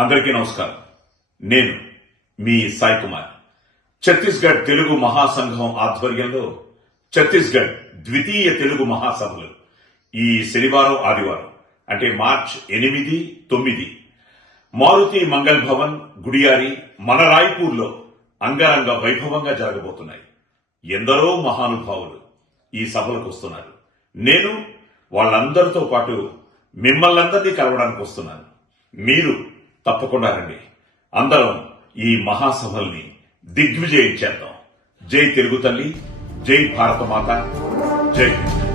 అందరికీ నమస్కారం. నేను మీ సాయి కుమార్. ఛత్తీస్గఢ్ తెలుగు మహాసంఘం ఆధ్వర్యంలో ఛత్తీస్గఢ్ ద్వితీయ తెలుగు మహాసభలు ఈ శనివారం ఆదివారం అంటే మార్చ్ 8, 9 మారుతి మంగళ్ భవన్ గుడియారి మన రాయ్పూర్లో అంగరంగ వైభవంగా జరగబోతున్నాయి. ఎందరో మహానుభావులు ఈ సభలకు వస్తున్నారు. నేను వాళ్ళందరితో పాటు మిమ్మల్నందరినీ కలవడానికి వస్తున్నాను. మీరు తప్పకుండా రండి. అందరం ఈ మహాసభల్ని దిగ్విజయం చేద్దాం. జై తెలుగు తల్లి, జై భారత మాత, జై హింద్.